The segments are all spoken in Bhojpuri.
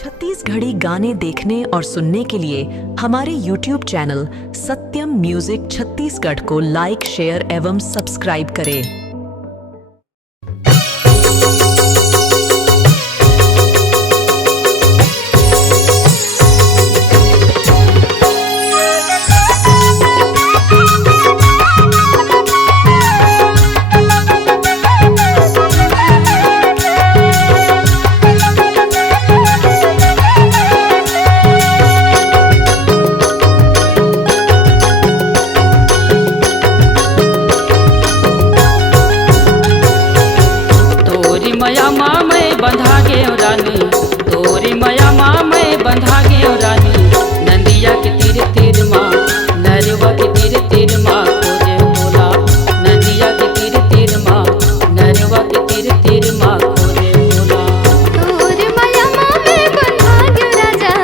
छत्तीसगढ़ी गाने देखने और सुनने के लिए हमारे YouTube चैनल सत्यम म्यूजिक छत्तीसगढ़ को लाइक, शेयर एवं सब्सक्राइब करें। मया मामय बंधा गे रानी, तोरी मया मामय बंधा गे रानी। नंदिया के तीर तीर माँ, नरवा के तीर तीर माँ खोजे बोला। नंदिया के तीर तीर माँ, नरवा के तीर तीर माँ खोजे बोला। तोरी मया मामय बंधा गे राजा,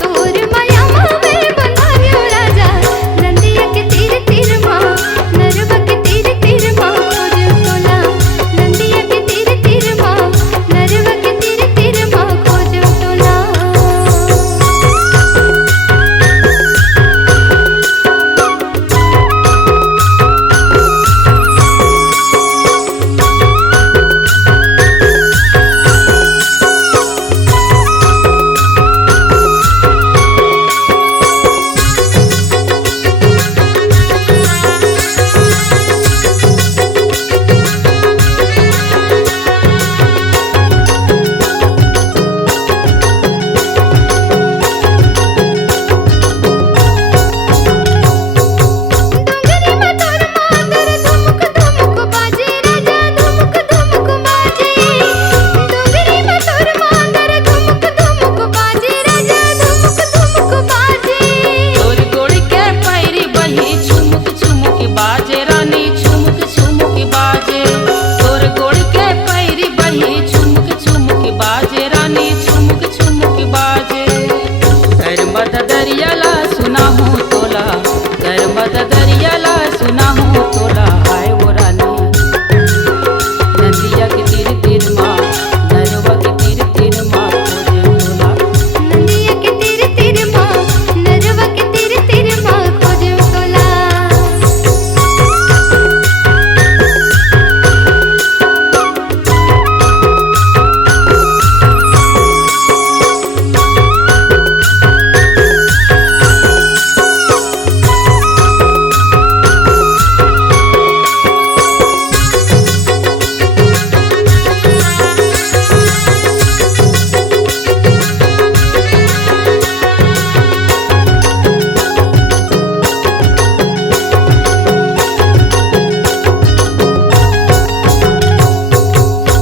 तोरी मया मामय बंधा गे राजा। नंदिया के तीर तीर माँ, नरवा के तीर तीर माँ खोजे बोला। नंदिया के तीर तीर माँ, नरवा के तीर तीर माँ खोजे बोला। दरियाला सुना हूँ तोला, गर्मद दरियाला सुना हूँ तोला। हाय वो रानी, नंदिया के तीर तीर माँ, नरवा के तीर तीर माँ खोजे बोला। नंदिया के तीर तीर माँ, नरवा के तीर तीर माँ खोजे बोला।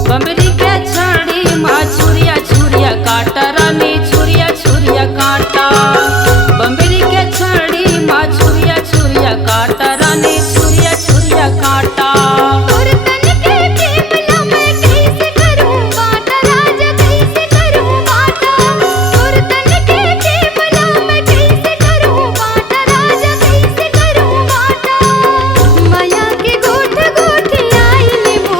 बम्बरी के छड़ी माँ छुरिया छुरिया काटा रानी, छुरिया छुरिया काटा। बम्बरी के छड़ी माँ छुरिया छुरिया काटा रानी, छुरिया छुरिया काटा। और तन के प्रेमला मैं कैसे करूँ बाटा राजा, कैसे करूँ बाटा। और तन के प्रेमला मैं कैसे करूँ बाटा राजा, कैसे करूँ बाटा। माया के गोठ गोठी आई लेबो,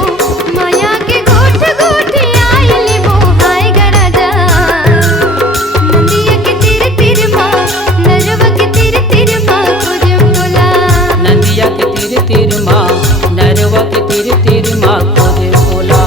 माया के गोठ गोठी आई लेबो। हाय ग राजा, नंदिया के तीर तीर माँ, नरवा के तीर तीर माँ खोजे बोला। नंदिया के तीर तीर माँ, नरवा के तीर तीर माँ खोजे बोला।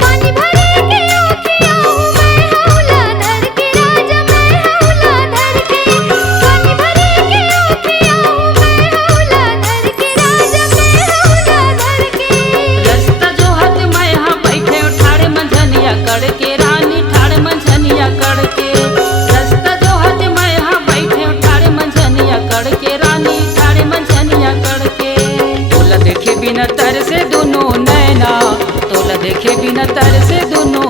पानी भरे के ओखिया मैं हौला धर के राजा, मैं हौला धर के। पानी भरे के ओखिया मैं हौला धर के राजा, मैं हौला धर के। रास्ता जो हद मैं यहाँ बैठे ठाड़े मंझनिया कड़ के रानी, ठाड़े मंझनिया कड़ के। रास्ता जो हद मैं यहाँ बैठे ठाड़े मंझनिया कड़ के रानी, ठाड़े मंझनिया कड़ के। तोला देखे बिना तर से दोनों नैना, देखे बिना तर से दोनों